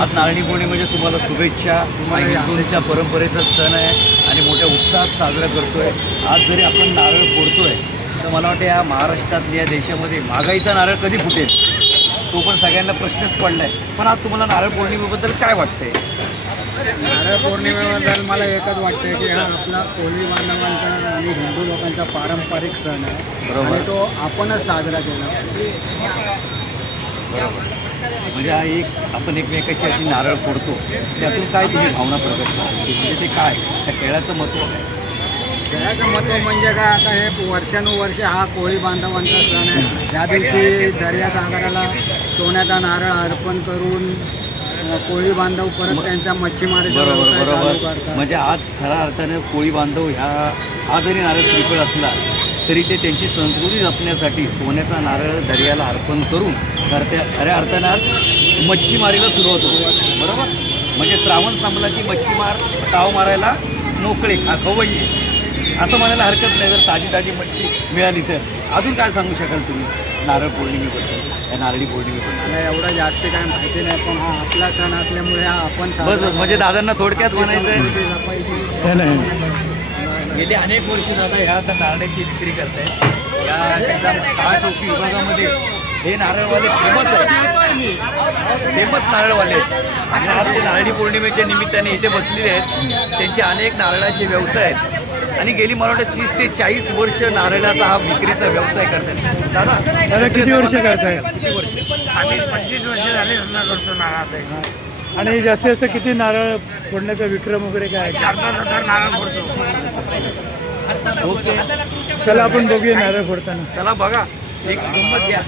आज नारळी पौर्णिमा म्हणजे तुम्हाला शुभेच्छा. आणि हिंदूंच्या परंपरेचा सण आहे आणि मोठ्या उत्साहात साजरा करतोय. आज जरी आपण नारळ फोडतोय तर मला वाटतं या महाराष्ट्रातल्या या देशामध्ये महागाईचा नारळ कधी फुटेल तो पण सगळ्यांना प्रश्नच पडला आहे. पण आज तुम्हाला नारळ पौर्णिमेबद्दल काय वाटतंय? नारळ पौर्णिमेबद्दल मला एकच वाटतं की हा आपला कोळी बांधवांचा आणि हिंदू लोकांचा पारंपरिक सण आहे. बरोबर. आणि तो आपणच साजरा केला. म्हणजे हा एक आपण एकमेकाशी अशी नारळ फोडतो त्यातून काय तुझी भावना प्रकट करते म्हणजे ते काय त्या खेळाचं महत्त्व काय? खेळाचं महत्त्व म्हणजे काय, आता हे वर्षानुवर्ष हा कोळी बांधवांचा सण आहे. त्या दिवशी दर्यासागराला सोन्याचा नारळ अर्पण करून कोळी बांधव परत त्यांचा मच्छीमारीचा बरोबर व्यवसाय चालू बरोबर. करतात. म्हणजे आज खऱ्या अर्थानं कोळी बांधव हा जरी नारळ श्रीफळ असला तरी ते त्यांची संस्कृती जपण्यासाठी सोन्याचा नारळ दर्याला अर्पण करून खऱ्या अर्थानं आज मच्छीमारीला सुरुवात होतो. बरोबर. म्हणजे श्रावण संपला की मच्छीमार ताव मारायला मोकळे खवय्ये असं म्हणायला हरकत नाही जर ताजी ताजी मच्छी मिळाली तर. अजून काय सांगू शकाल तुम्ही नारळ पौर्णिमेबद्दल या नारळी पौर्णिमेबद्दल? मला एवढं जास्त काय माहिती नाही, पण हा आपला सण असल्यामुळे हा आपण बस बस म्हणजे दादांना थोडक्यात म्हणायचं आहे जपायची. गेली अनेक वर्ष दादा ह्या आता नारळाची विक्री करतायत. या काळा चौकी विभागामध्ये हे नारळवाले फेमस आहेत. फेमस नारळवाले आहेत. आणि आज ते नारळी पौर्णिमेच्या निमित्ताने इथे बसलेले आहेत. त्यांचे अनेक नारळाचे व्यवसाय आहेत आणि गेली मला वाटतं 30 ते 40 वर्ष नारळाचा हा विक्रीचा व्यवसाय करतात. दादा किती वर्ष करताय? किती वर्ष? आम्ही 25 वर्ष झाले धंदा करतो नारळाचा. आणि जास्तीत जास्त किती नारळ फोडण्याचा विक्रम वगैरे काय आहे? 4,000 नारळ फोडतो. ओके चला आपण बघूया नारळ फोडताना. चला बघा एक गंमत घ्या.